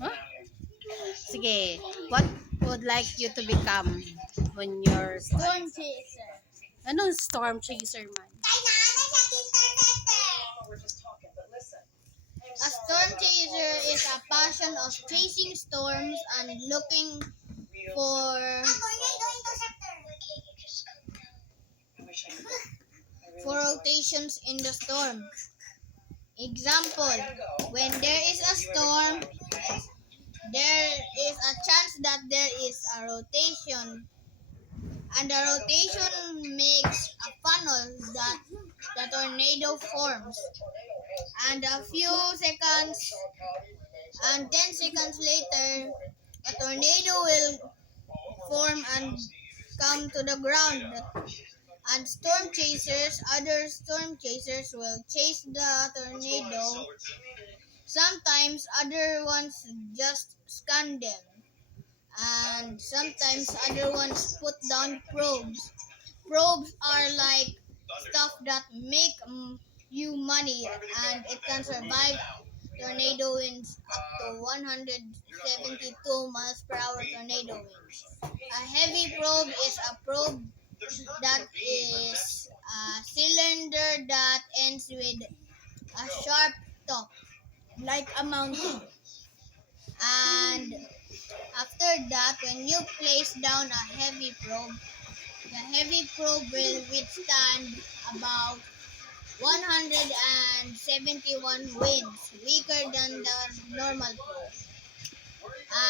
Huh? Sige, what would like you to become when you're Storm chaser. anong storm chaser man? A storm chaser is a passion of chasing storms and looking for rotations in the storm. Example, when there is a storm, there is a chance that there is a rotation, and the rotation makes a funnel that the tornado forms. And a few seconds and 10 seconds later, a tornado will form and come to the ground. And other storm chasers will chase the tornado. Sometimes other ones just scan them. And sometimes other ones put down probes. Probes are like stuff that make you money, and it can survive tornado winds up to 172 miles per hour tornado winds. A heavy probe is a probe that is a cylinder that ends with a sharp top, like a mountain. And after that, when you place down a heavy probe, the heavy probe will withstand about 171 winds, weaker than the normal probe.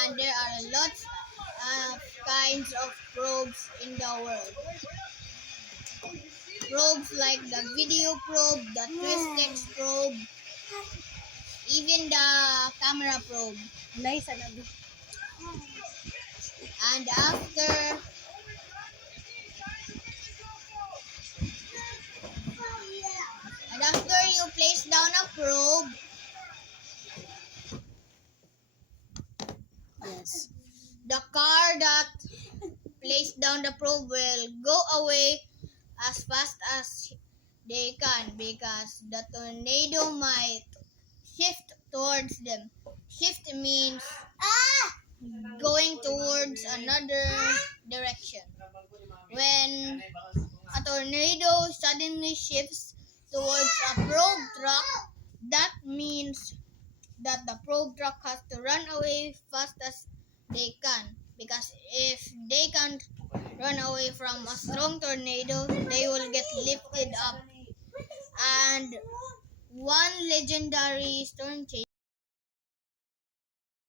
And there are lots of kinds of probes in the world. Probes like the video probe, the Twistex probe, even the camera probe. Nice, ano? And after you place down a probe, Yes. the car that placed down the probe will go away as fast as they can, because the tornado might shift towards them. Shift means going towards another direction. When a tornado suddenly shifts towards a probe truck, that means that the probe truck has to run away fast as they can, because if they can't run away from a strong tornado, they will get lifted up. And one legendary storm chaser